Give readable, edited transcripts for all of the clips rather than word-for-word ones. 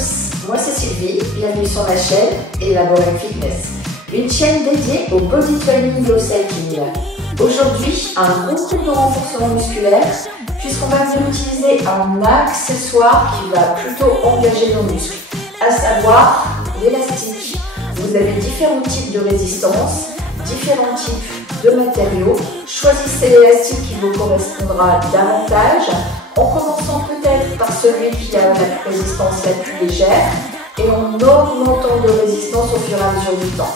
tous, moi c'est Sylvie, bienvenue sur ma chaîne Elaborate Fitness, une chaîne dédiée au body training et au cycling. Aujourd'hui, un concours de renforcement musculaire, puisqu'on va venir utiliser un accessoire qui va plutôt engager nos muscles, à savoir l'élastique. Vous avez différents types de résistance, différents types de matériaux. Choisissez l'élastique qui vous correspondra davantage, en commençant peut-être par celui qui a la résistance la plus légère et en augmentant de résistance au fur et à mesure du temps.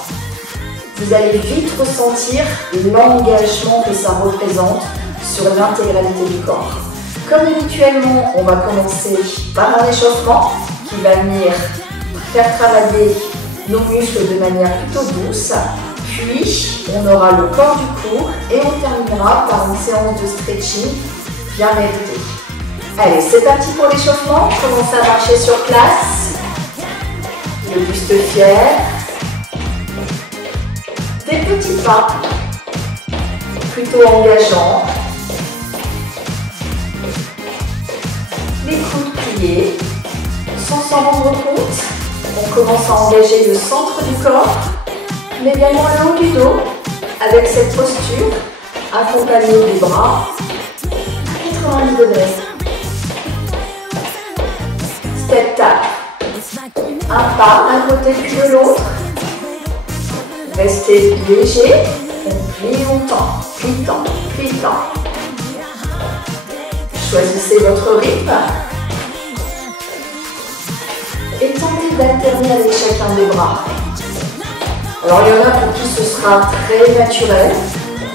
Vous allez vite ressentir l'engagement que ça représente sur l'intégralité du corps. Comme habituellement, on va commencer par un échauffement qui va venir faire travailler nos muscles de manière plutôt douce. Puis, on aura le corps du cours et on terminera par une séance de stretching bien méritée. Allez, c'est parti pour l'échauffement. Commencez à marcher sur place. Le buste fier. Des petits pas, plutôt engageants. Les coudes pliés, sans s'en rendre compte. On commence à engager le centre du corps, mais également le haut du dos, avec cette posture, accompagnée des bras à 90 degrés. Step tap. Un pas d'un côté puis de l'autre. Restez léger, on plie longtemps, plie-temps, plie-temps. Choisissez votre rythme et tentez d'alterner avec chacun des bras. Alors il y en a pour qui ce sera très naturel,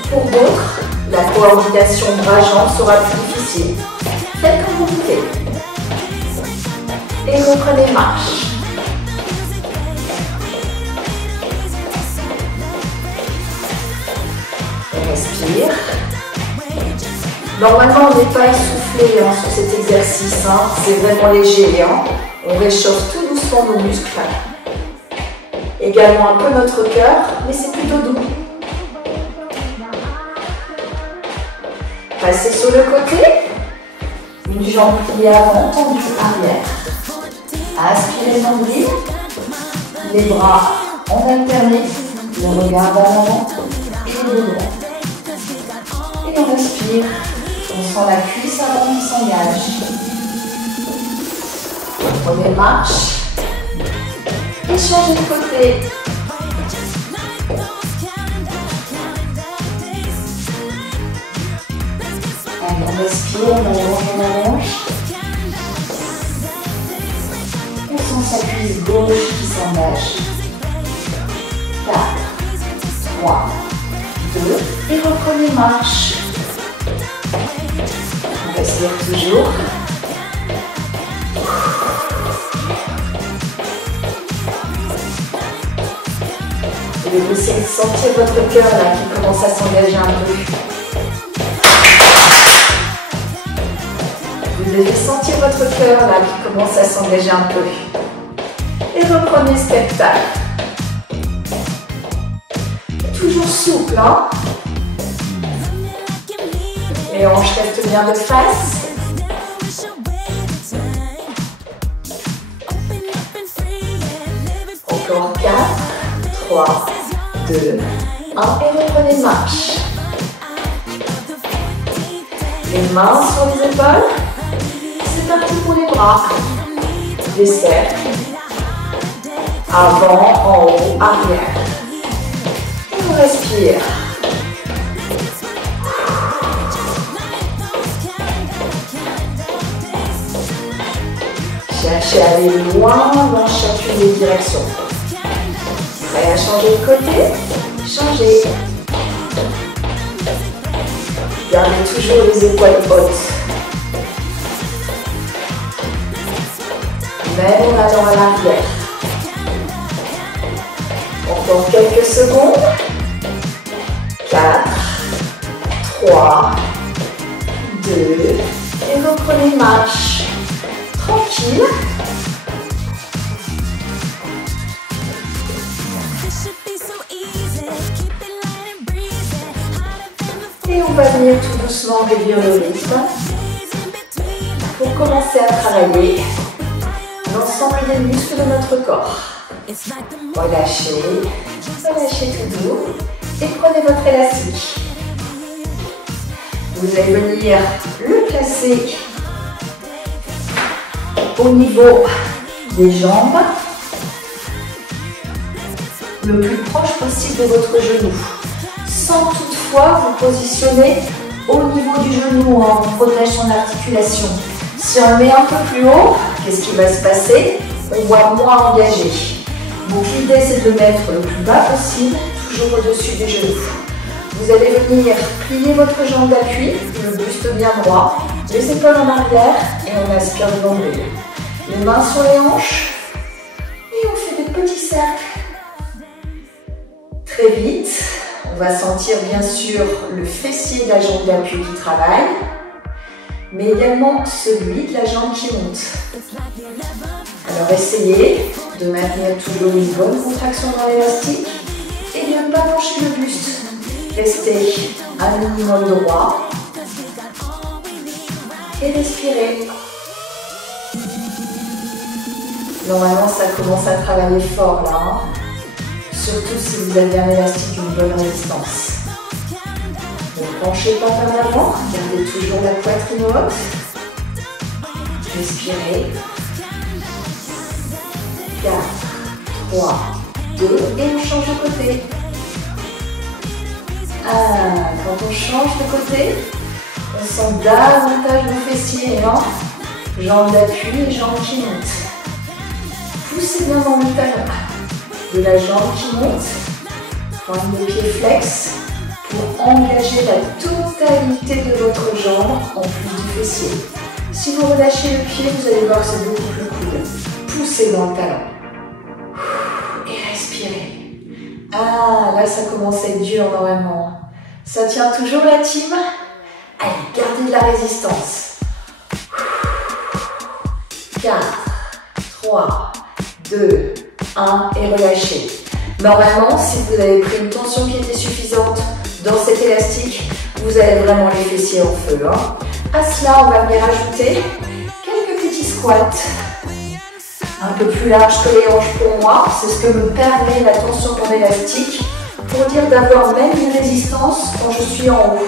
pour d'autres, la coordination bras-jambes sera plus difficile. Faites comme vous pouvez. Et reprenez marche. Respire. Normalement, on n'est pas essoufflé sur cet exercice. C'est vraiment léger. On réchauffe tout doucement nos muscles. Également un peu notre cœur, mais c'est plutôt doux. Passez sur le côté. Une jambe pliée avant, tendue arrière. Aspirez nombril. Les bras en alterné. Le regard en avant et le droit. Et on respire, on sent la cuisse avant qui s'engage. Prenez marche et changez de côté. Allez, on respire, on allonge. On sent sa cuisse gauche qui s'engage. 4, 3, 2 et reprenez marche. On respire toujours. Et vous essayez de sentir votre cœur là qui commence à s'engager un peu. Vous devez sentir votre cœur là qui commence à s'engager un peu. Et reprenez spectacle. Toujours souple, Les hanches restent bien de face. Encore 4, 3, 2, 1 et reprenez marche. Les mains sur les épaules. C'est parti pour les bras. Des cercles. Avant, en haut, arrière. Et on respire. Cherchez à aller loin dans chacune des directions. Prêt à changer de côté? Changez. Gardez toujours les épaules hautes. Même en allant à l'arrière. Encore quelques secondes. 4, 3, 2, et reprenez marche. Tranquille. Et on va venir tout doucement réduire le rythme pour commencer à travailler l'ensemble les muscles de notre corps. Relâchez, relâchez tout doux et prenez votre élastique. Vous allez venir le placer au niveau des jambes, le plus proche possible de votre genou, sans toutefois vous positionner au niveau du genou en protégeant son articulation. Si on le met un peu plus haut, qu'est-ce qui va se passer? On voit moins engagé. Donc l'idée c'est de le mettre le plus bas possible, toujours au-dessus du genou. Vous allez venir plier votre jambe d'appui, le buste bien droit, les épaules en arrière et on aspire le nombril. Les mains sur les hanches et on fait des petits cercles. Très vite, on va sentir bien sûr le fessier de la jambe d'appui qui travaille, mais également celui de la jambe qui monte. Alors essayez de maintenir toujours une bonne contraction dans l'élastique et de ne pas pencher le buste. Restez un minimum droit et respirez. Normalement, ça commence à travailler fort là, hein. Surtout si vous avez un élastique d'une bonne résistance. Ne penchez pas vers l'avant, gardez toujours la poitrine haute. Respirez. 4, 3, 2 et on change de côté. Quand on change de côté, on sent davantage le fessier, non? Jambes d'appui et jambes qui montent. Poussez bien dans le talon de la jambe qui monte. Pointe de pied flex pour engager la totalité de votre jambe en plus du fessier. Si vous relâchez le pied, vous allez voir que c'est beaucoup plus cool. Poussez dans le talon. Et respirez. Là ça commence à être dur normalement. Ça tient toujours la team. Allez, gardez de la résistance. 4, 3, 2, 1 et relâchez. Normalement, si vous avez pris une tension qui était suffisante dans cet élastique, vous avez vraiment les fessiers en feu. À cela, on va venir ajouter quelques petits squats. Un peu plus large que les hanches pour moi. C'est ce que me permet la tension de mon élastique pour dire d'avoir même une résistance quand je suis en haut.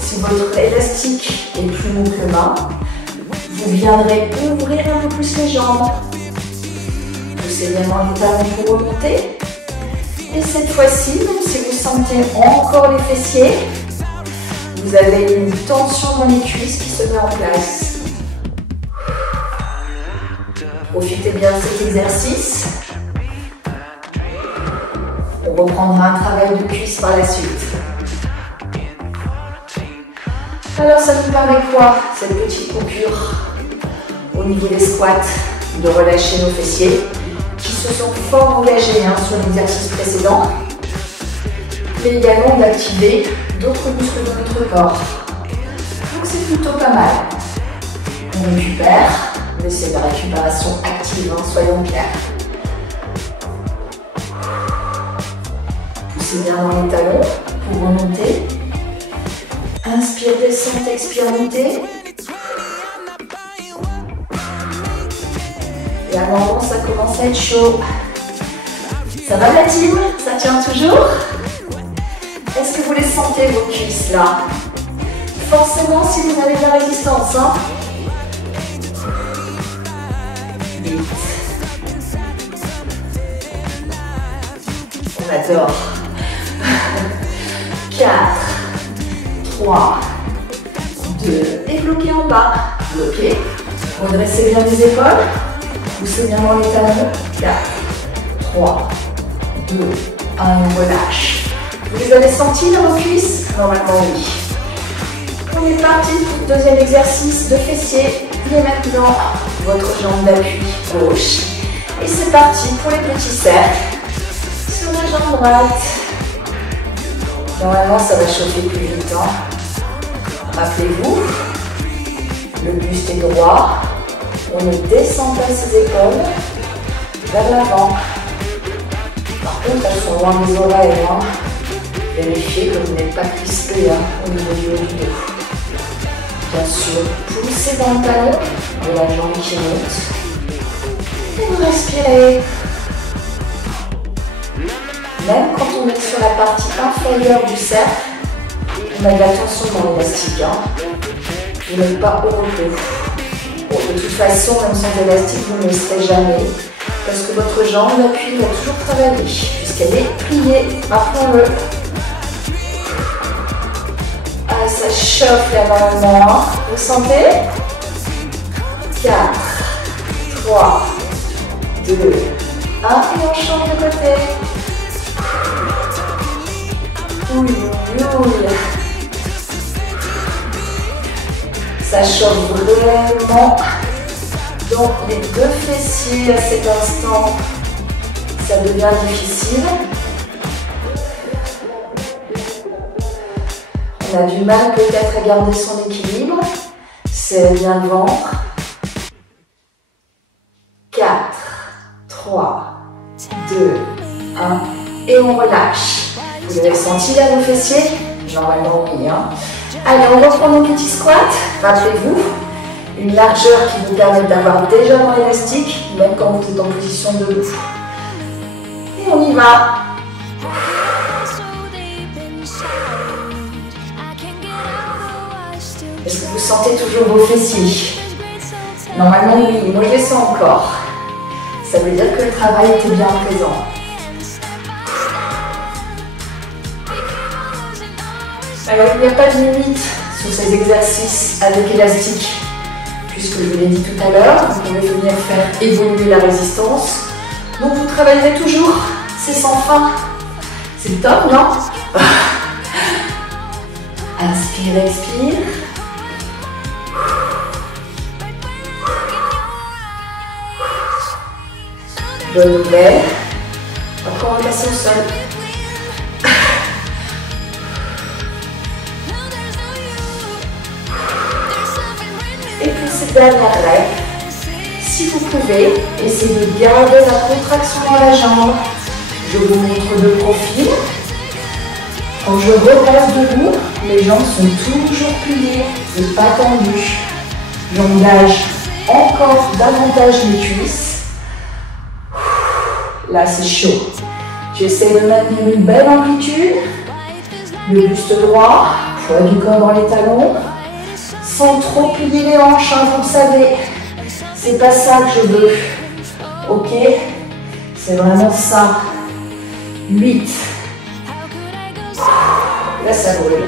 Si votre élastique est plus mou que main, vous viendrez ouvrir un peu plus les jambes. Poussez bien dans les talons pour remonter. Et cette fois-ci, même si vous sentez encore les fessiers, vous avez une tension dans les cuisses qui se met en place. Profitez bien de cet exercice. On reprendra un travail de cuisse par la suite. Alors ça nous permet quoi, cette petite coupure au niveau des squats, de relâcher nos fessiers qui se sont fort engagés sur l'exercice précédent, mais également d'activer d'autres muscles de notre corps. Donc c'est plutôt pas mal. On récupère, mais c'est de la récupération active, soyons clairs. Poussez bien dans les talons pour remonter. Inspire, descente, expire, montez. Et à un moment, ça commence à être chaud. Ça va la team? Ça tient toujours? Est-ce que vous les sentez, vos cuisses là? Forcément, si vous avez de la résistance. Vite. On adore. 4, 3, 2, et bloquez en bas. Bloquez. Redressez bien les épaules. Poussez bien dans les talons. 4, 3, 2, 1, on relâche. Vous les avez sentis dans vos cuisses? Normalement oui. On est parti pour le deuxième exercice de fessier. Et maintenant, votre jambe d'appui gauche. Et c'est parti pour les petits cercles sur la jambe droite. Normalement, ça va chauffer plus vite. Rappelez-vous, le buste est droit. On ne descend pas ses épaules vers l'avant. Par contre, elles sont loin des oreilles. Vérifiez que vous n'êtes pas crispé au niveau du haut du dos. Bien sûr, poussez dans le talon de la jambe qui monte. Et respirez. Même quand on est sur la partie inférieure du cercle, on a de la tension dans l'élastique. Vous n'êtes pas au repos. Bon, de toute façon, même sans élastique, vous ne le serez jamais. Parce que votre jambe, l'appui, va toujours travailler. Puisqu'elle est pliée. Rappelons-le. Ah, ça chauffe là normalement. Vous sentez? 4, 3, 2, 1. Et on change de côté. Ouh, ouh. Ça chauffe vraiment. Donc les deux fessiers à cet instant, ça devient difficile. On a du mal peut-être à garder son équilibre. C'est bien le ventre. 4, 3, 2, 1. Et on relâche. Vous avez senti là vos fessiers? Normalement oui. Allez, on reprend nos petits squats. Rappelez-vous, une largeur qui vous permet d'avoir déjà dans l'élastique, même quand vous êtes en position debout. Et on y va. Est-ce que vous sentez toujours vos fessiers? Normalement oui, moi je les sens encore. Ça veut dire que le travail était bien présent. Alors il n'y a pas de limite sur ces exercices avec élastique. Puisque je vous l'ai dit tout à l'heure, vous pouvez venir faire évoluer la résistance. Donc vous travaillerez toujours, c'est sans fin. C'est top, non? Inspire, expire. Bonne nouvelle. Après on va passer au sol. Et puis cette dernière règle, si vous pouvez, essayez de garder la contraction dans la jambe. Je vous montre de profil. Quand je repasse debout, les jambes sont toujours pliées et pas tendues. J'engage encore davantage les cuisses. Là c'est chaud. J'essaie de maintenir une belle amplitude. Le buste droit, poids du corps dans les talons. Sans trop plier les hanches, vous le savez. C'est pas ça que je veux. Ok? C'est vraiment ça. 8. Là, ça roule.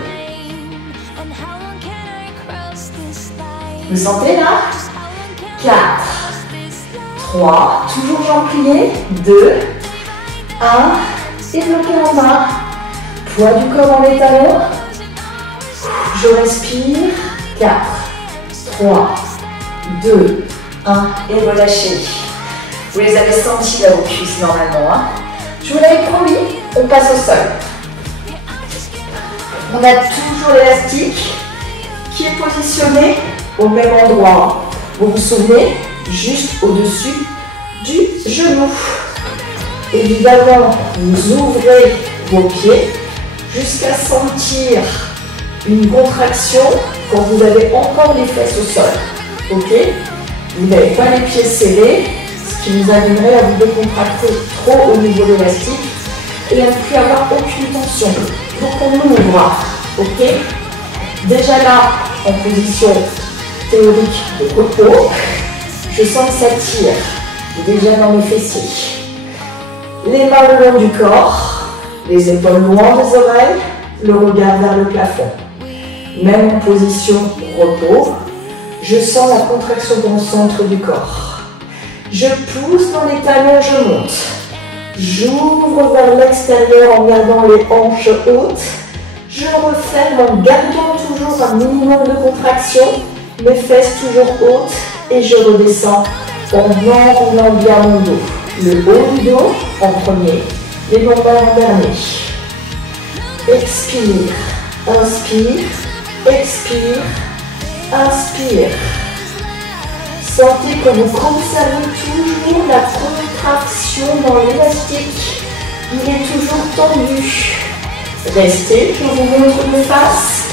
Vous sentez là? 4, 3, toujours jambes pliées. 2, 1. Et bloquez en bas. Poids du corps dans les talons. Je respire. 4, 3, 2, 1 et relâchez. Vous les avez sentis là vos cuisses normalement. Je vous l'avais promis, on passe au sol. On a toujours l'élastique qui est positionné au même endroit. Vous vous souvenez, juste au-dessus du genou. Évidemment, vous ouvrez vos pieds jusqu'à sentir une contraction quand vous avez encore les fesses au sol. Ok? Vous n'avez pas les pieds serrés, ce qui nous amènerait à vous décontracter trop au niveau de l'élastique et à ne plus avoir aucune tension. Donc on ouvre. Ok? Déjà là, en position théorique de repos, je sens que ça tire déjà dans mes fessiers. Les mains le long du corps, les épaules loin des oreilles, le regard vers le plafond. Même en position repos, je sens la contraction dans le centre du corps. Je pousse dans les talons, je monte. J'ouvre vers l'extérieur en gardant les hanches hautes. Je referme en gardant toujours un minimum de contraction, mes fesses toujours hautes et je redescends en enroulant bien mon dos. Le haut du dos en premier, les lombaires en dernier. Expire, inspire, expire, inspire. Sentez que vous conservez toujours la contraction dans l'élastique. Il est toujours tendu. Restez, je vous montre de face.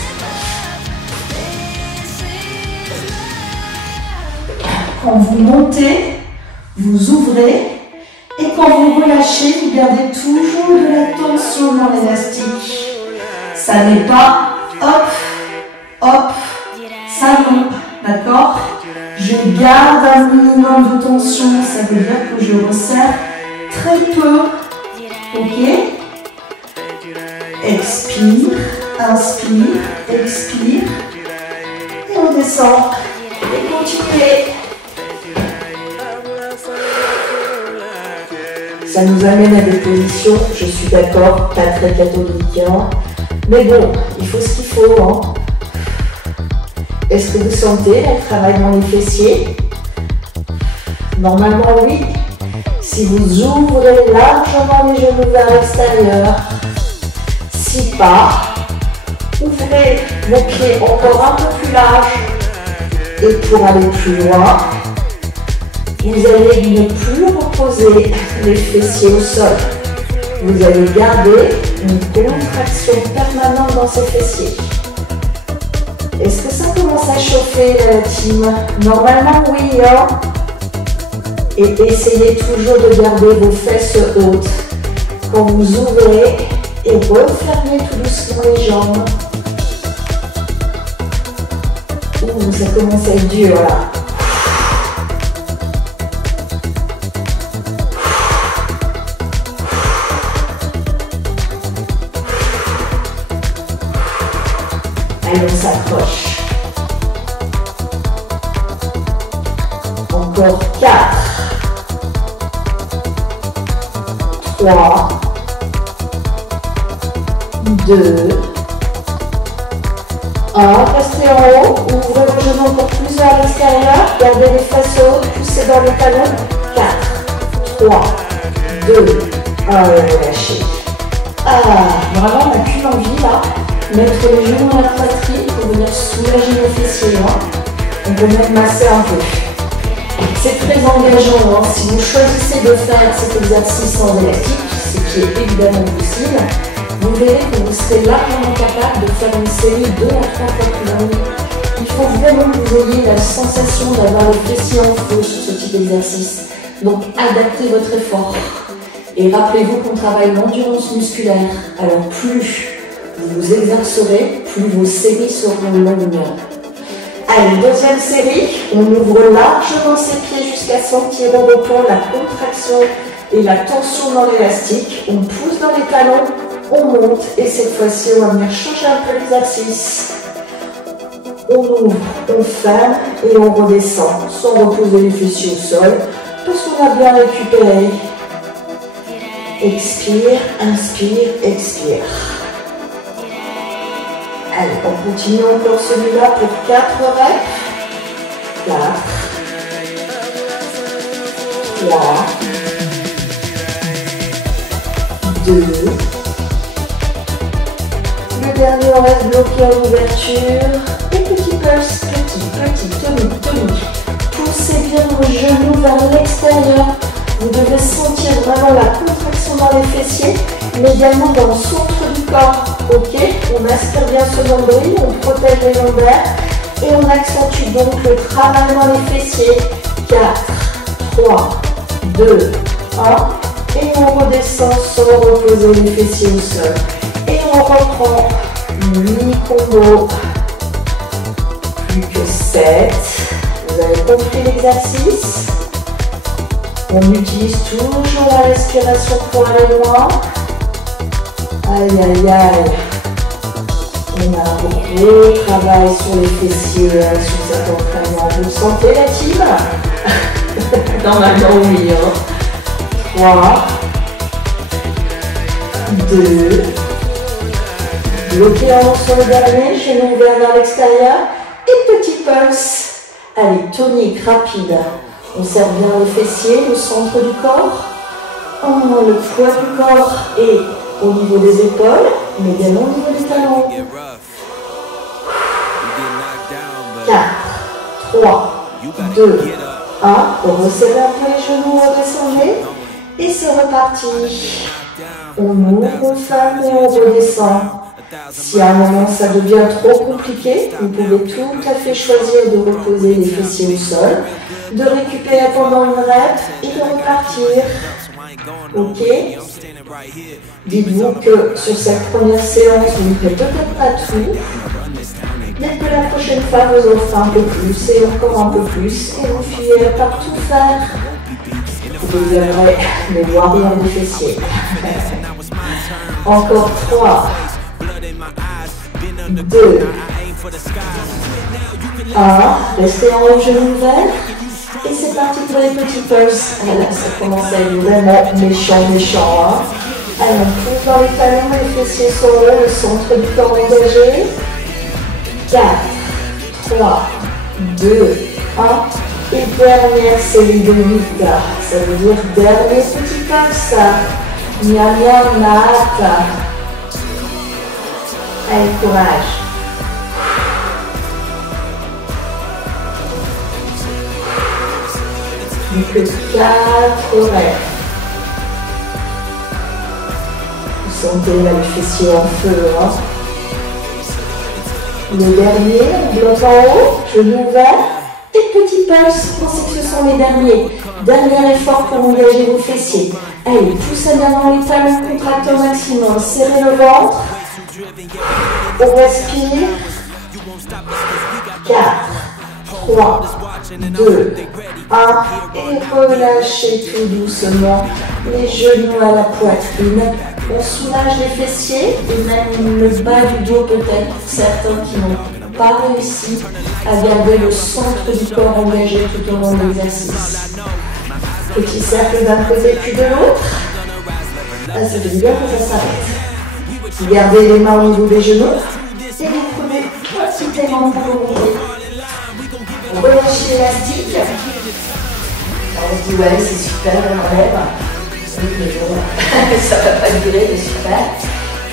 Quand vous montez, vous ouvrez ouvrez. Et quand vous relâchez, vous gardez toujours de la tension dans l'élastique. Ça n'est pas hop, hop, ça non, d'accord? Je garde un minimum de tension, ça veut dire que je resserre très peu, ok? Expire, inspire, expire, et on descend, et continuez. Ça nous amène à des positions, je suis d'accord, pas très catholiques, hein. Mais bon, il faut ce qu'il faut, hein. Est-ce que vous sentez le travail dans les fessiers? Normalement oui. Si vous ouvrez largement les genoux vers l'extérieur, si pas, ouvrez vos pieds encore un peu plus larges. Et pour aller plus loin, vous allez ne plus reposer les fessiers au sol. Vous allez garder une contraction permanente dans ces fessiers. Est-ce que ça commence à chauffer la team? Normalement oui, hein? Et essayez toujours de garder vos fesses hautes quand vous ouvrez et refermez tout doucement les jambes. Ouh, ça commence à être dur là. Allez, on s'approche. Encore 4, 3, 2, 1. Restez en haut. Ouvrez vos genoux encore plus vers l'extérieur. Gardez les fesses hautes. Poussez dans les talons. 4, 3, 2, 1. Et relâchez. Ah, vraiment, on n'a qu'une envie là. Mettre les genoux dans la poitrine pour venir soulager les fessiers. Hein. On peut même masser un peu. C'est très engageant. Hein. Si vous choisissez de faire cet exercice sans élastique, ce qui est évidemment possible, vous verrez que vous serez largement capable de faire une série 2 à 3 fois plus longue. Il faut vraiment que vous ayez la sensation d'avoir le fessier en feu sur ce type d'exercice. Donc adaptez votre effort. Et rappelez-vous qu'on travaille l'endurance musculaire. Alors plus vous vous exercerez, plus vos séries seront longues. Allez, deuxième série, on ouvre largement ses pieds jusqu'à sentir au repos la contraction et la tension dans l'élastique. On pousse dans les talons, on monte et cette fois-ci on va venir changer un peu l'exercice. On ouvre, on ferme et on redescend sans reposer les fessiers au sol parce qu'on a bien récupéré. Expire, inspire, expire. Allez, on continue encore celui-là pour 4 reps. 4, 3, 2. Le dernier, on reste bloqué en ouverture. Et petit pulse, petit, tonique. Poussez bien vos genoux vers l'extérieur. Vous devez sentir vraiment la contraction dans les fessiers, mais également dans le centre du corps. Ok, on aspire bien ce nombril, on protège les lombaires et on accentue donc le travail dans les fessiers. 4, 3, 2, 1. Et on redescend sans reposer les fessiers au sol. Et on reprend mini combo. Plus que 7. Vous avez compris l'exercice? On utilise toujours la respiration pour aller loin. Aïe, aïe, aïe. On a un gros travail sur les fessiers, sur cet entraînement. Vous le sentez, la team? Normalement, oui. 3, 2. Bloquez en haut sur le dernier, genou ouvert vers l'extérieur. Et petit pulse. Allez, tonique, rapide. On serre bien les fessiers, le centre du corps. Oh, le poids du corps est au niveau des épaules, mais également au niveau des talons. 4, 3, 2, 1. On resserre un peu les genoux, redescendez. Et c'est reparti. On ouvre, on ferme et on redescend. Si à un moment ça devient trop compliqué, vous pouvez tout à fait choisir de reposer les fessiers au sol. de récupérer pendant une rep et de repartir. Ok. Dites-vous que sur cette première séance, vous ne faites peut-être pas tout, mais que la prochaine fois, vous en ferez un peu plus et encore un peu plus, et vous finirez par tout faire. Vous deviendrez les warriors du fessier. Encore 3, 2, 1. Restez en haut, genoux ouverts. Et c'est parti pour les petits pulses. Là, ça commence à être vraiment méchant. Hein. Allez, on pousse dans les talons, les fessiers sont là, le centre du corps engagé. 4, 3, 2, 1. Et dernière série de 8. Ça veut dire dernier petit pulse. Miam miam mat. Allez, courage. Plus que 4 rêves. Vous sentez là le fessier en feu. Hein. Le dernier, bloc en haut, genou ouvert. Et petit pulse, pensez que ce sont les derniers. Dernier effort pour engager vos fessiers. Allez, poussez bien dans les talons, contractez au maximum. Serrez le ventre. On respire. 4, 3, 2, 1. Et relâchez tout doucement les genoux à la poitrine. On soulage les fessiers et même le bas du dos peut-être pour certains qui n'ont pas réussi à garder le centre du corps engagé tout au long de l'exercice. Petit cercle d'un côté puis de l'autre. Ça veut dire que ça s'arrête. Gardez les mains au niveau des genoux et vous prenez précisément pour remonter. Relâchez l'élastique. On se dit ouais c'est super, on enlève. Oui mais bon, ça va pas durer, c'est super.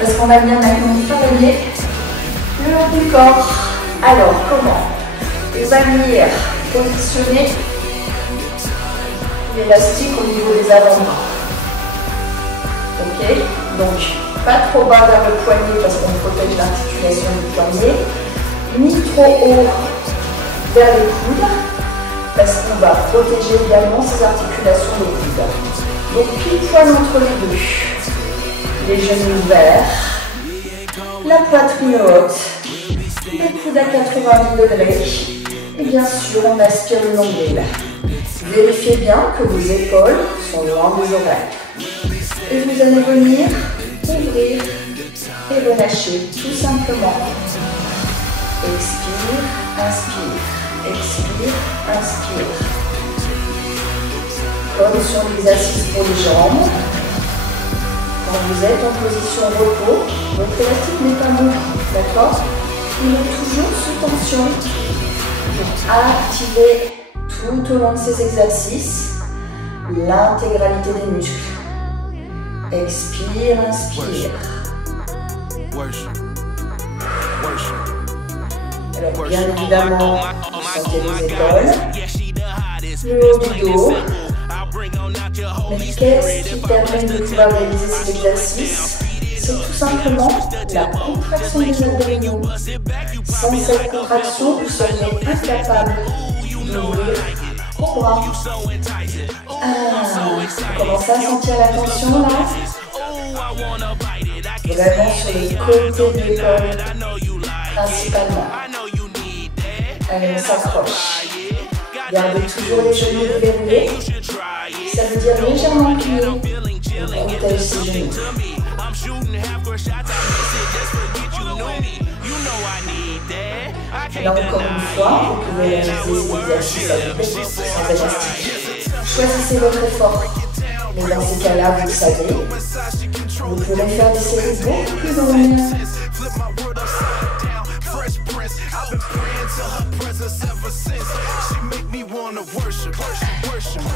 Parce qu'on va bien maintenant travailler le haut du corps. Alors comment? On va venir positionner l'élastique au niveau des avant-bras. Ok? Donc pas trop bas vers le poignet parce qu'on protège l'articulation du poignet, ni trop haut vers les coudes parce qu'on va protéger également ces articulations des coudes. Donc pile poil entre les deux, les genoux ouverts, la poitrine haute, les coudes à 90 degrés et bien sûr on aspire le nombril. Vérifiez bien que vos épaules sont loin des oreilles. Et vous allez venir ouvrir et relâcher tout simplement. Expire, inspire, expire, inspire. Comme sur l'exercice pour les jambes. Quand vous êtes en position repos, votre élastique n'est pas mouru, d'accord? Il est toujours sous tension pour activer tout au long de ces exercices l'intégralité des muscles. Expire, inspire. Alors bien évidemment, vous sentez les épaules, le haut du dos. Mais qu'est-ce qui permet de pouvoir réaliser cet exercice? C'est tout simplement la contraction des abdominaux. Sans cette contraction, vous seriez incapable d'ouvrir au bras. Vous commencez à sentir la tension là? Vraiment sur les côtés de l'épaule, principalement. Allez, on s'accroche. Gardez toujours les genoux déverrouillés. Ça veut dire légèrement plié. On protège ses genoux. Là encore une fois, vous pouvez réaliser cet exercice avec sans élastique. Choisissez votre effort. Mais dans ces cas-là, vous le savez, vous pourrez faire des séries beaucoup plus longues.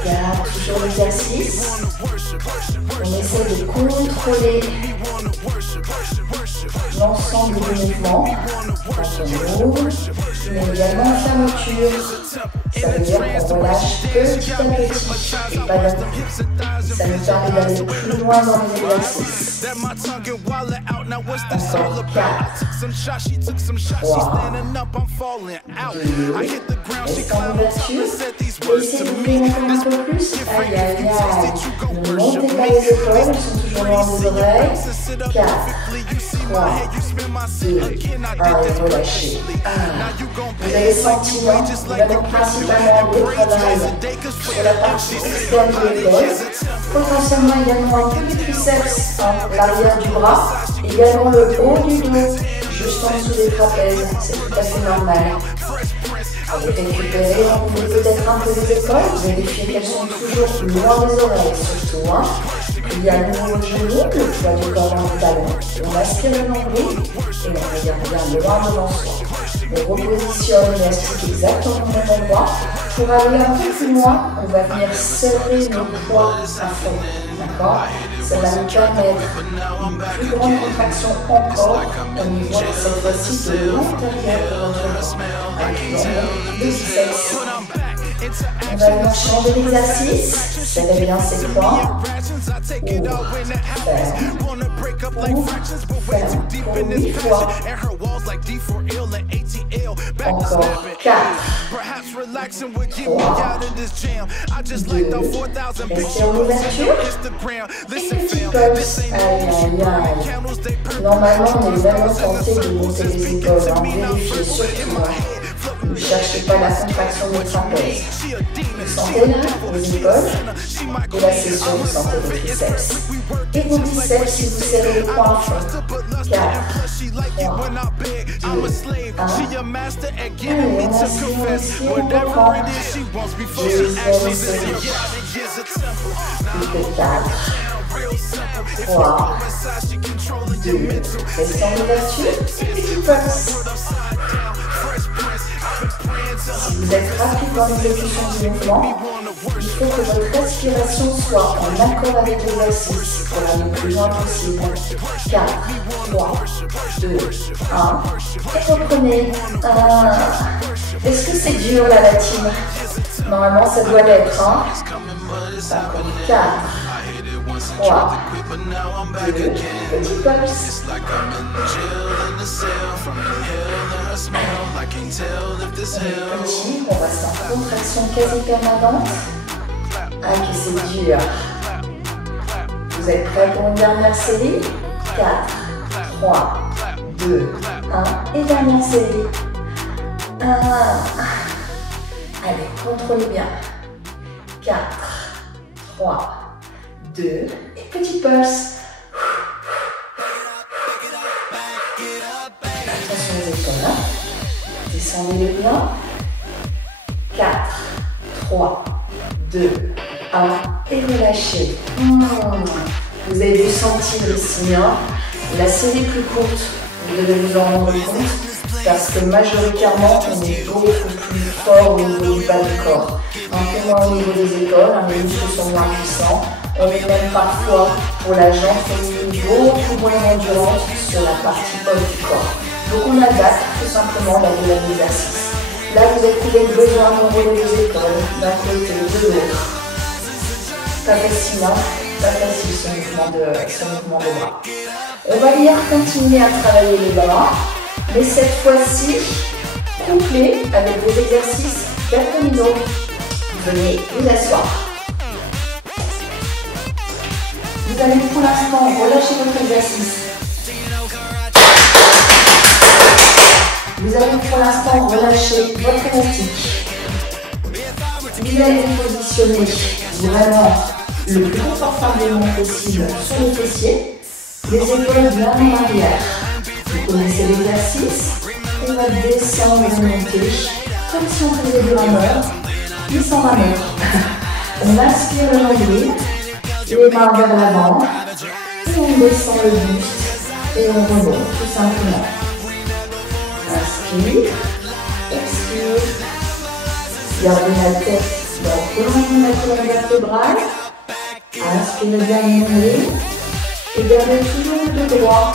Regarde toujours l'exercice. On essaie de contrôler l'ensemble du mouvement quand on ouvre, mais également en fermeture. Ça veut dire qu'on relâche petit à petit et pas d'un coup. Ça nous permet d'aller plus loin dans les exercices. Encore 4, 3, 2, reste en ouverture. Essayez d'ouvrir encore un peu plus. Aïe, aïe, aïe. Ne montez pas les épaules, elles sont toujours loin des oreilles. 4, 3, 2, 1 et relâchez. Vous avez senti, non? Nous avons principalement le travail sur la partie externe de l'épaule. Potentiellement également un peu du triceps, l'arrière du bras. Également le haut du dos, juste en dessous des trapèzes. C'est tout à fait normal. Vous récupérez, vous pouvez peut-être un peu les épaules, vérifiez qu'elles sont toujours loin des oreilles, surtout. Il y a le nouveau genou, le poids du corps dans le talon. On aspire le nombril et on regarde bien loin devant soi. On repositionne l'élastique exactement au même endroit. Pour aller un peu plus loin, on va venir serrer le poids à fond. D'accord? Ça va nous permettre une plus grande contraction encore au niveau cette fois-ci de l'intérieur de notre corps. Incluant le biceps. On va venir changer l'exercice. Serrez bien ses poings. Ferme pour 8 fois. Encore 4, 3, 2, restez en ouverture. Et petit pulse. Aïe, aïe, aïe. Normalement, on est vraiment tenté de monter les épaules. Vérifiez surtout. Ne cherchez pas la contraction des trapèzes. Vous sentez là les épaules. Et là, c'est sûr, vous sentez les triceps. Et vos biceps si vous serrez les poings à fond. 4, 3, 2, 1. Allez, on aspire, on reprend. Et on serre. Plus que 4, 3, 2, restez en ouverture. Petit pulse. Si vous êtes rapide dans l'exécution du mouvement, il faut que votre respiration soit en accord avec l'exercice pour aller le plus loin possible. 4, 3, 2, 1. Et reprenez. Est-ce que c'est dur là la team? Normalement ça doit l'être. Encore 4, 3, 2, petit pulse. On continue, on reste en contraction quasi permanente. Ah, que c'est dur. Vous êtes prêts pour une dernière série? 4, 3, 2, 1. Et dernière série. Allez, contrôlez bien. 4, 3, 2. Et petit pulse. Attention aux épaules. Descendez-le bien. 4, 3, 2, 1. Et relâchez. Vous avez dû sentir ici. La série plus courte, vous devez vous en rendre compte, parce que majoritairement, on est beaucoup plus fort au niveau du bas du corps. Un peu moins au niveau des épaules, les muscles sont moins puissants. On est même parfois, pour la jambe féminine, beaucoup moins endurante sur la partie haute du corps. Donc on adapte tout simplement la durée de l'exercice. Là, vous éprouvez le besoin d'enrouler les épaules d'un côté ou de l'autre. Pas facile, hein? Pas facile ce mouvement de bras. On va venir continuer à travailler les bras, mais cette fois-ci, couplé avec des exercices d'abdominaux. Venez vous asseoir. Vous allez pour l'instant relâcher votre exercice. Vous allez pour l'instant relâcher votre élastique. Vous allez vous positionner vraiment le plus confortablement possible sur le fessier, les épaules bien en arrière. Vous connaissez l'exercice. On va descendre et monter comme si on faisait de la rameur, puis sans rameur. On aspire le nombril, les mains vers l'avant, et on descend le buste et on remonte tout simplement. Inspire, expire, gardez la tête dans le de la colonne vertébrale, inspirez bien le nombril et gardez toujours le dos droit.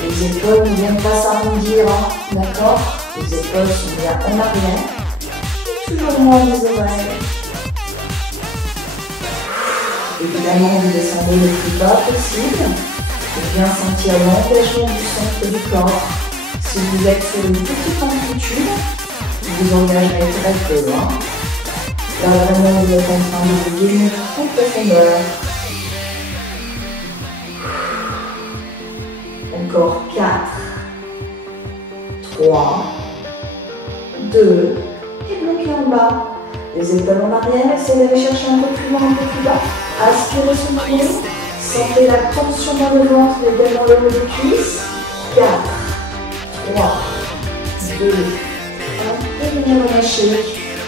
Les épaules ne viennent pas s'arrondir, d'accord? Les épaules sont bien en arrière. toujours moins les oreilles. Évidemment, vous descendez le plus bas possible pour bien sentir l'engagement du centre du corps. Si vous êtes sur une petite amplitude, vous engagerez très peu loin. Là, vraiment, vous êtes en train de vous guérir en profondeur. Encore 4, 3, 2, et bloquez en bas. Les épaules en arrière, essayez d'aller chercher un peu plus loin, un peu plus bas. Aspirez, soufflez. Sentez la tension dans le ventre, également le haut des cuisses. 4, 3, 2, 1, et venez relâcher.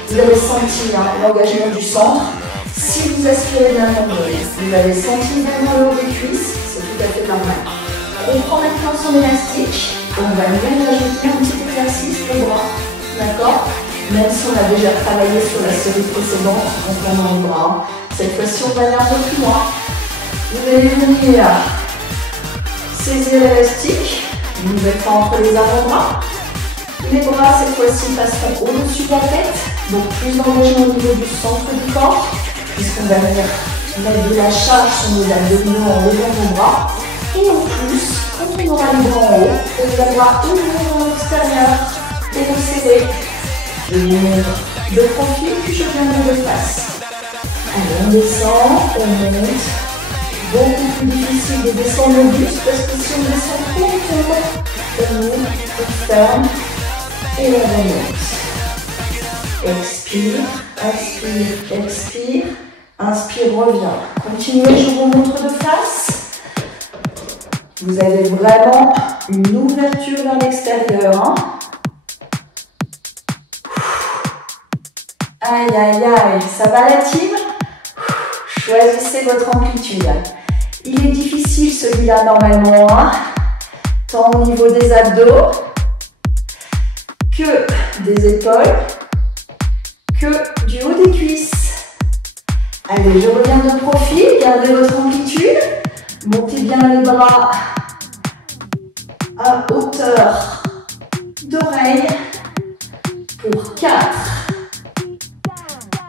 Vous avez senti l'engagement du centre. Si vous aspirez bien vous avez senti également le haut des cuisses, c'est tout à fait normal. On prend maintenant son élastique. On va même ajouter un petit exercice pour bras. D'accord? Même si on a déjà travaillé sur la série précédente en prenant les bras. Cette fois-ci, on va aller un peu plus loin. Vous allez venir saisir l'élastique. Vous le mettrez entre les avant-bras. Les bras, cette fois-ci, passeront au-dessus de la tête. Donc, plus d'engagement au niveau du centre du corps. Puisqu'on va venir mettre de la charge sur nos abdominaux en levant nos bras. Et en plus, quand on aura les bras en haut, on va voir ouvrir dans l'extérieur et vous serrer. Je viens de profil, puis je viens de face. Allez, on descend, on monte. Beaucoup plus difficile de descendre le buste parce que si on descend trop, on monte, on ferme et on remonte. Expire, expire, expire. Inspire, reviens. Continuez, je vous montre de face. Vous avez vraiment une ouverture vers l'extérieur. Hein. Aïe, aïe, aïe. Ça va la team? Choisissez votre amplitude. Il est difficile celui-là normalement. Hein. Tant au niveau des abdos que des épaules, que du haut des cuisses. Allez, je reviens de profil. Gardez votre amplitude. Montez bien les bras à hauteur d'oreille pour 4,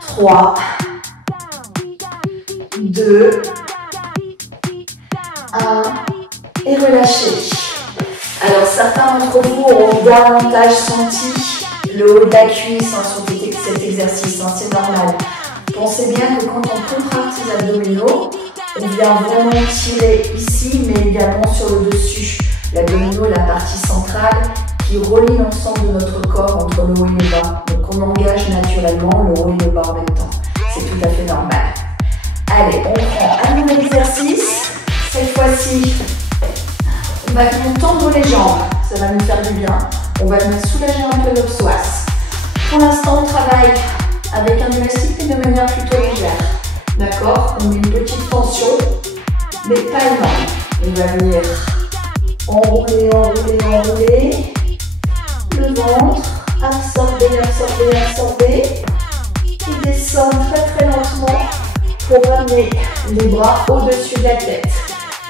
3, 2, 1 et relâchez. Alors certains d'entre vous auront davantage senti le haut de la cuisse sur cet exercice, c'est normal. Pensez bien que quand on contracte ses abdominaux, on vient vraiment tirer ici, mais également sur le dessus. L'abdominaux est la partie centrale qui relie l'ensemble de notre corps entre le haut et le bas. Donc on engage naturellement le haut et le bas en même temps. C'est tout à fait normal. Allez, on prend un nouvel exercice. Cette fois-ci, on va nous tendre les jambes. Ça va nous faire du bien. On va venir soulager un peu notre psoas. Pour l'instant, on travaille avec un élastique et de manière plutôt légère. D'accord? On met une petite tension, mais pas énorme. On va venir enrouler, enrouler, enrouler. Le ventre, absorber, absorber, absorber. Et descendre très très lentement pour ramener les bras au-dessus de la tête.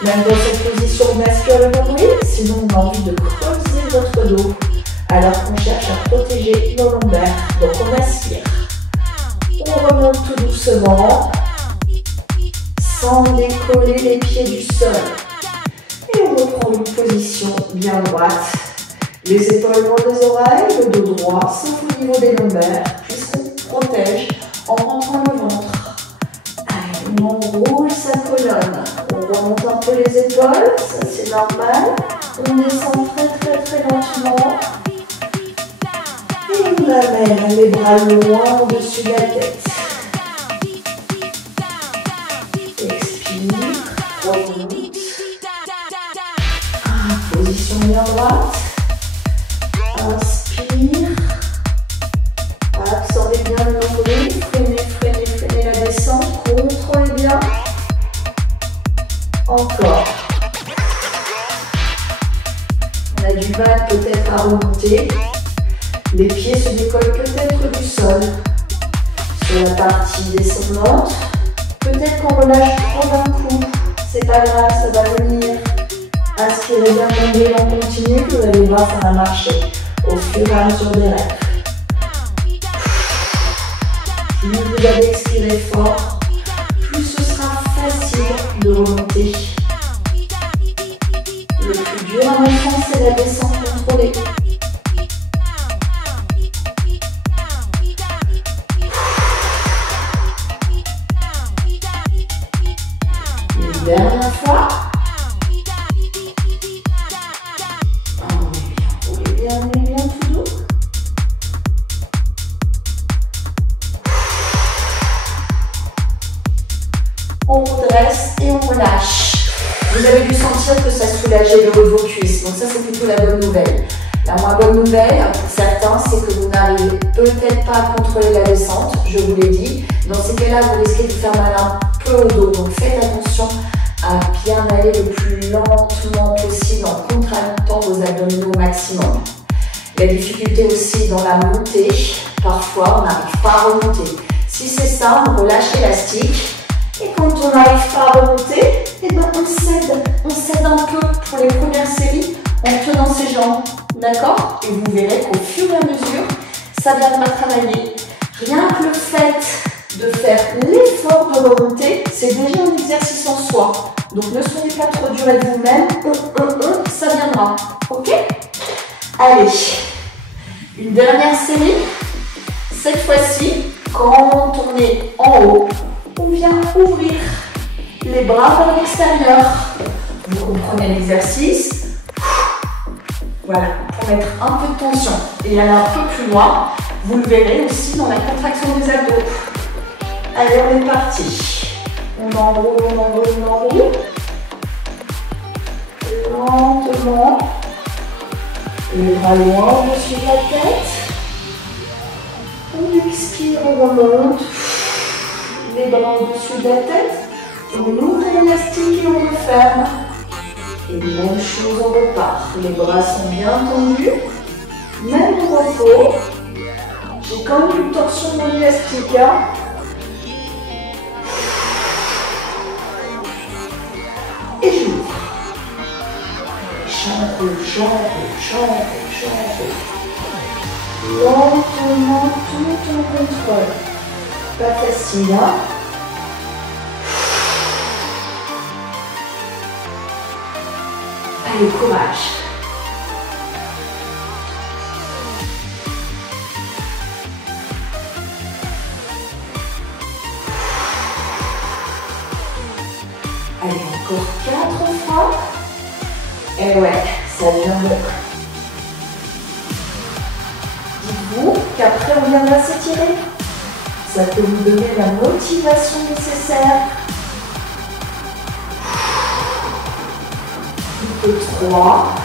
Même dans cette position, on aspire le nombril, sinon on a envie de creuser votre dos alors qu'on cherche à protéger nos lombaires. Donc on aspire. On remonte tout doucement sans décoller les pieds du sol. Et on reprend une position bien droite. Les épaules loin des oreilles, le dos droit, sauf au niveau des lombaires, puisqu'on protège en rentrant le ventre. Allez, on enroule sa colonne. On remonte un peu les épaules, ça c'est normal. On descend très très très lentement. Et on amène les bras loin au-dessus de la tête. Expire, remonte. Position bien droite. Inspire. Absorbez bien le nombril. Freinez, freinez, freinez la descente. Contrôlez bien. Encore. On a du mal peut-être à remonter. Les pieds se décollent peut-être du sol. Sur la partie descendante, peut-être qu'on relâche trop d'un coup. C'est pas grave, ça va venir. Inspirez bien, tomber, on continue. Vous allez voir, ça va marcher au fur et à mesure des rêves. vous allez expirer fort, plus ce sera facile de remonter. Le plus dur en même temps, c'est la descente contrôlée. Une dernière fois. On est bien tout doux. On redresse et on relâche. Vous avez dû sentir que ça soulageait le haut de vos cuisses. Donc ça, c'est plutôt la bonne nouvelle. La moins bonne nouvelle, pour certains, c'est que vous n'arrivez peut-être pas à contrôler la descente. Je vous l'ai dit. Dans ces cas-là, vous risquez de faire mal un peu au dos. Donc faites attention à bien aller le plus lentement possible en contractant vos abdominaux au maximum. La difficulté aussi dans la montée. Parfois, on n'arrive pas à remonter. Si c'est ça, on relâche l'élastique. Et quand on n'arrive pas à remonter, eh ben on cède un peu pour les premières séries en tenant ses jambes, d'accord? Et vous verrez qu'au fur et à mesure, ça viendra travailler. Rien que le fait de faire l'effort de remonter, c'est déjà un exercice en soi. Donc ne soyez pas trop dur avec vous-même, ça viendra, ok? Allez, une dernière série. Cette fois-ci, quand on est en haut, on vient ouvrir les bras vers l'extérieur. Vous comprenez l'exercice. Voilà, pour mettre un peu de tension et aller un peu plus loin. Vous le verrez aussi dans la contraction des abdos. Allez, on est parti. On enroule, on enroule, on enroule. Lentement. Les bras loin au-dessus de la tête. On expire, on remonte. Les bras au-dessus de la tête, on ouvre l'élastique et on referme. Et même chose, on repart. Les bras sont bien tendus, même au repos. J'ai quand même une torsion dans l'élastique. Et j'ouvre. J'enroule, j'enroule. Lentement, tout en contrôle. Pas facile, hein? Allez, courage. Allez, encore 4 fois. Et ouais, ça vient de... Dites-vous qu'après on viendra s'étirer. Ça peut vous donner la motivation nécessaire. Plus que 3.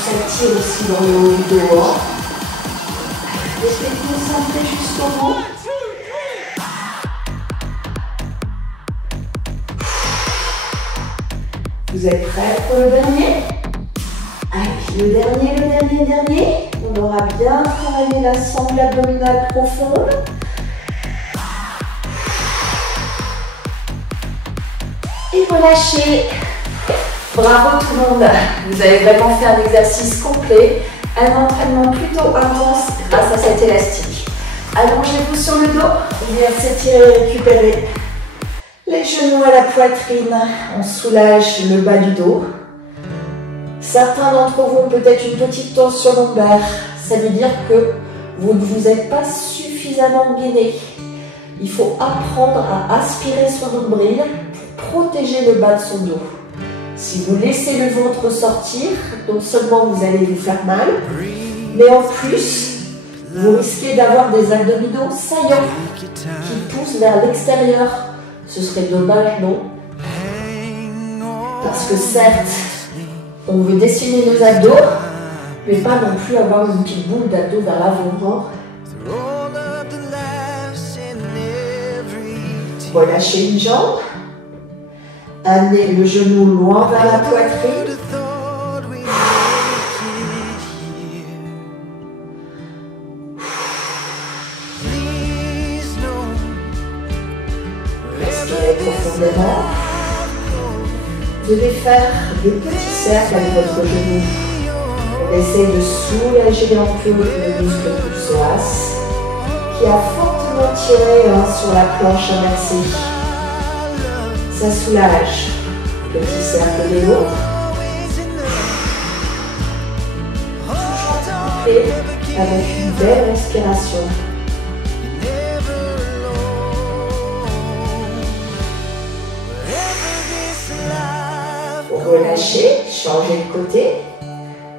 Ça tire aussi dans le haut du dos. Restez concentré jusqu'au bout. Vous êtes prêts pour le dernier? Allez, le dernier. On aura bien travaillé la sangle abdominale profonde. Et relâchez. Bravo tout le monde. Vous avez vraiment fait un exercice complet, un entraînement plutôt intense grâce à cet élastique. Allongez-vous sur le dos, viens s'étirer et récupérer. Les genoux à la poitrine, on soulage le bas du dos. Certains d'entre vous ont peut-être une petite tension lombaire. Ça veut dire que vous ne vous êtes pas suffisamment gainé. Il faut apprendre à aspirer son nombril pour protéger le bas de son dos. Si vous laissez le ventre sortir, non seulement vous allez vous faire mal, mais en plus, vous risquez d'avoir des abdominaux saillants qui poussent vers l'extérieur. Ce serait dommage, non? Parce que certes, on veut dessiner nos abdos, mais pas non plus avoir une petite boule d'abdos vers l'avant. Relâchez une jambe. Amenez le genou loin vers la poitrine. Respirez profondément. devez faire des petits cercles avec votre genou. On essaye de soulager un peu le muscle du psoas qui a fortement tiré sur la planche inversée. Ça soulage. Petit cercle de l'autre. Toujours couplé avec une belle respiration. Relâchez, changez de côté.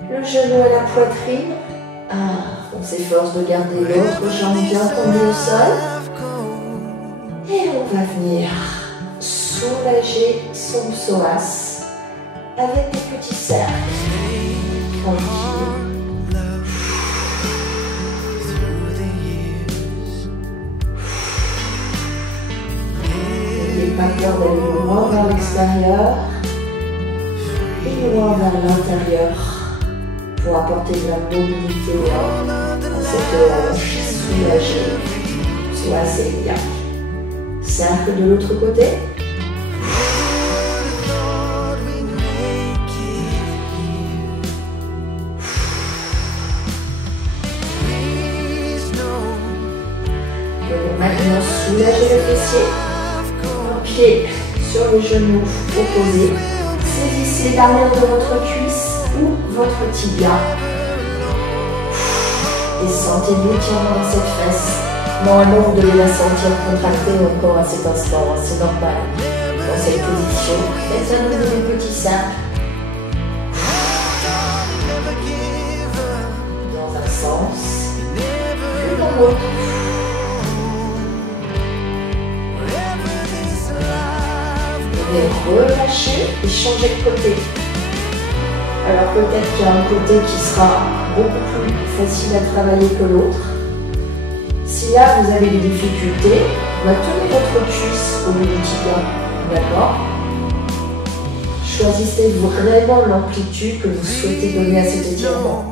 Le genou à la poitrine. On s'efforce de garder l'autre jambe bien tendue au sol. Et on va venir soulager son psoas avec des petits cercles. Tranquille. N'ayez pas peur d'aller loin vers l'extérieur et loin vers l'intérieur pour apporter de la mobilité à cette hanche soulagée, soit assez bien. Cercle de l'autre côté. Et maintenant, soulagez le fessier. Un pied sur le genou opposé. Saisissez l'arrière de votre cuisse ou votre tibia. Et sentez l'étirement dans cette fesse. Normalement, vous devez la sentir contractée encore à cet instant. C'est normal. Dans cette position, faites à nouveau des petits cercles. Dans un sens, puis dans l'autre. Relâchez et changez de côté. Alors peut-être qu'il y a un côté qui sera beaucoup plus facile à travailler que l'autre. Si là vous avez des difficultés, tenez votre cuisse au bout du tibia, d'accord? Choisissez vraiment l'amplitude que vous souhaitez donner à cet étirement.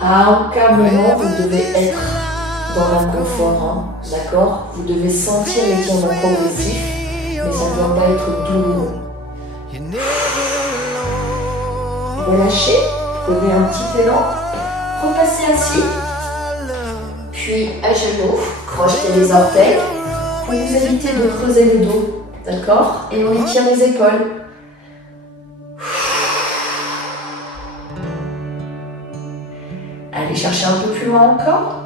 À aucun moment vous devez être dans l'inconfort, d'accord? Vous devez sentir l'étirement progressif, mais ça ne doit pas être douloureux. Relâchez, prenez un petit élan, repassez assis, puis à genoux, crochetez les orteils pour vous éviter de creuser le dos, d'accord? Et on étire les épaules. Allez chercher un peu plus loin encore.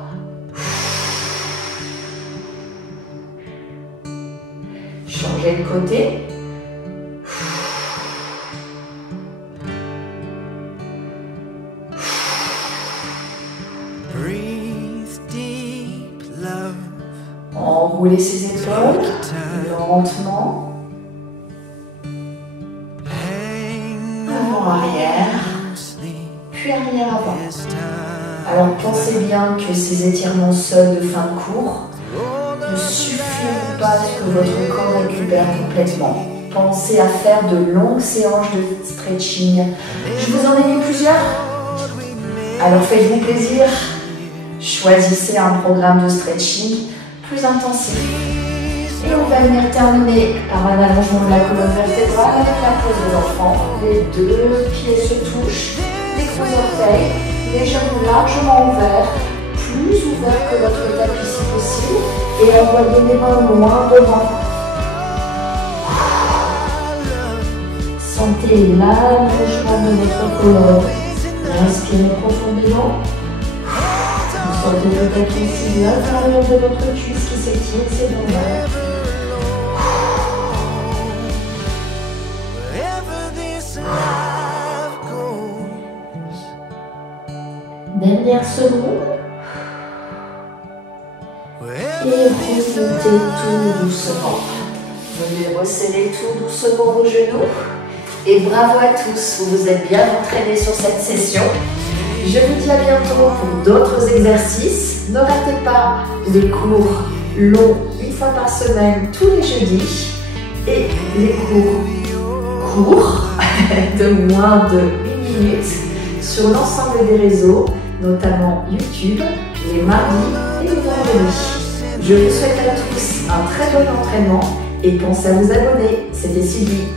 Changez de côté. Enroulez ses épaules lentement. Avant arrière, puis arrière avant. Alors pensez bien que ces étirements seuls de fin de cours ne suffiront pas à ce que votre corps récupère complètement. Pensez à faire de longues séances de stretching. Je vous en ai mis plusieurs. Alors faites-vous plaisir. Choisissez un programme de stretching plus intensif. Et on va venir terminer par un allongement de la colonne vertébrale avec la pose de l'enfant. Les deux pieds se touchent, les gros orteils, les genoux largement ouverts, plus ouverts que votre tapis si possible, et envoyez les mains loin devant. Sentez l'allongement de votre colonne. Respirez profondément. Vous sentez peut-être aussi l'intérieur de votre cuisse qui s'étire, c'est normal. Dernière seconde. Et remontez tout doucement. Venez resserrer tout doucement vos genoux. Et bravo à tous, vous vous êtes bien entraînés sur cette session. Je vous dis à bientôt pour d'autres exercices. Ne ratez pas les cours longs une fois par semaine, tous les jeudis. Et les cours courts de moins de 1 minute sur l'ensemble des réseaux, notamment YouTube, les mardis et les vendredis. Je vous souhaite à tous un très bon entraînement et pensez à vous abonner. C'était Sylvie.